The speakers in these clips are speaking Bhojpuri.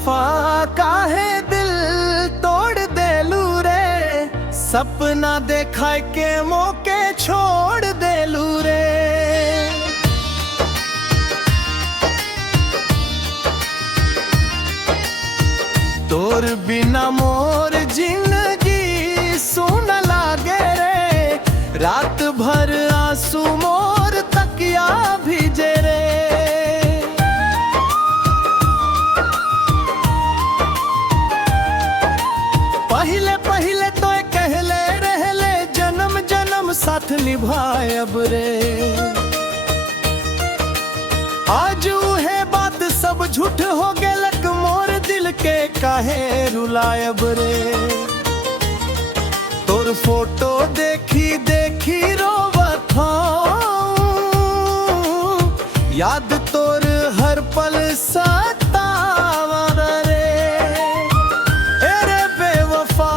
बेवफा काहे दिल तोड़ देलू रे, सपना देखा के मौके छोड़ देलू रे। तोर बिना मोर जिंदगी सुन लागे रे, रात भर आंसू मोर तकिया भीजे रे। पहले पहले तो कहले रहले जन्म जन्म साथ निभाए अब रे, आज उहे बात सब झूठ हो गेलक मोर दिल के काहे रुलायब रे। तोर फोटो देखी देखी रोवत हूँ, याद तोर हर पल सतावत रे। अरे बेवफा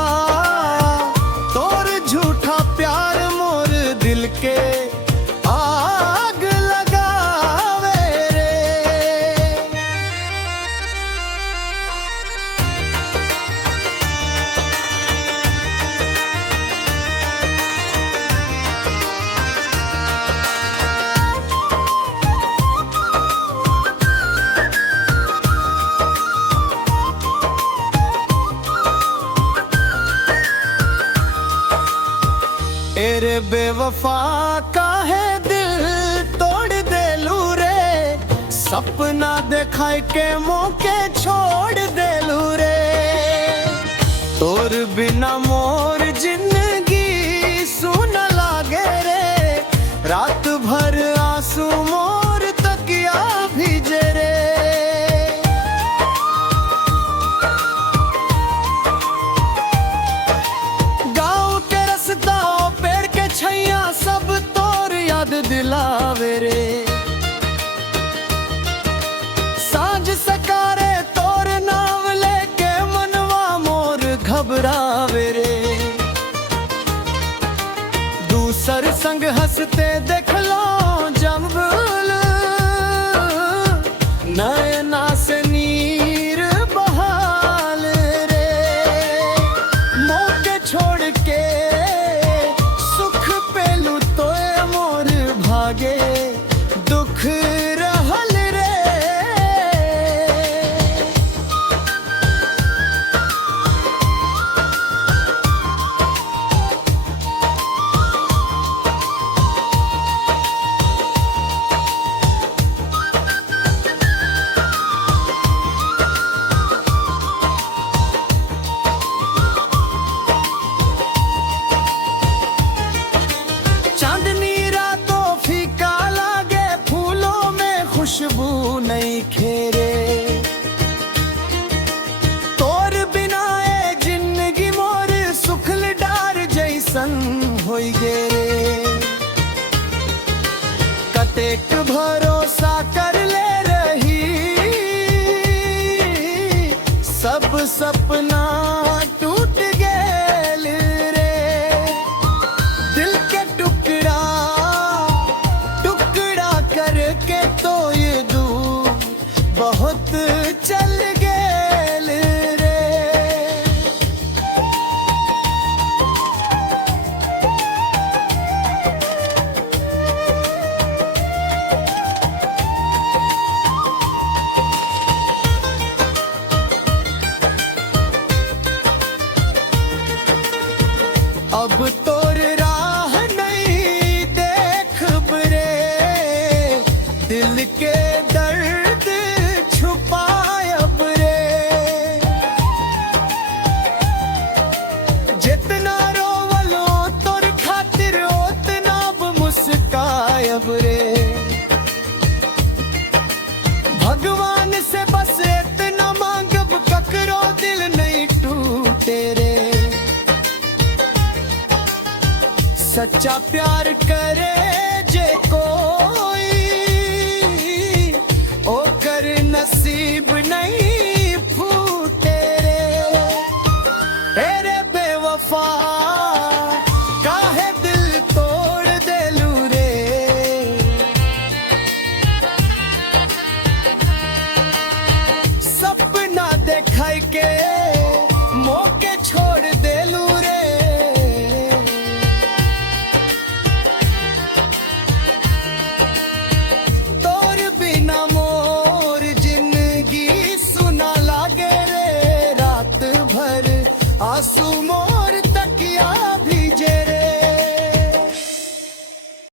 तोर झूठा प्यार मोर दिल के आग लगावे रे। एरे बेवफा काहे दिल तोड़ देलू रे, सपना देखाय के मौके छोड़ देलू रे। तोर बिना मोर जिंदगी सुन लागे रे, रात भर आंसू मोर तकिया भीजे रे। गाँव के रास्ता पेड़ के छैया सब तोर याद दिलावे रे, सांझ सकारे तोर नाम लेके मनवा मोर घबरावे रे। दूसर संग हंसते देखलो जब नैना से नीर बहाल रे। मौके छोड़ के सुख पेलू तो मोर भागे दुख रहल रे। चांदनी रातों फीका लागे फूलों में खुशबू नहीं खेरे, तोर बिना ए जिंदगी मोर सुखल डार जैसन होई गे रे। कतेक भरोसा कर ले रही, सब सपना टूट गेल रे। दिल के टुकड़ा टुकड़ा करके तो ये दूर बहुत चल गेल रे। अब तोर राह नहीं देखब रे, दिल के दर्द छुपायब रे। जितना रोवलो तोर खातिर उतना अब मुस्कायब रे। भगवान से बस इतना मांगब ककरो दिल नहीं टूटे रे। सच्चा प्यार करे जे कोई ओकर नसीब नहीं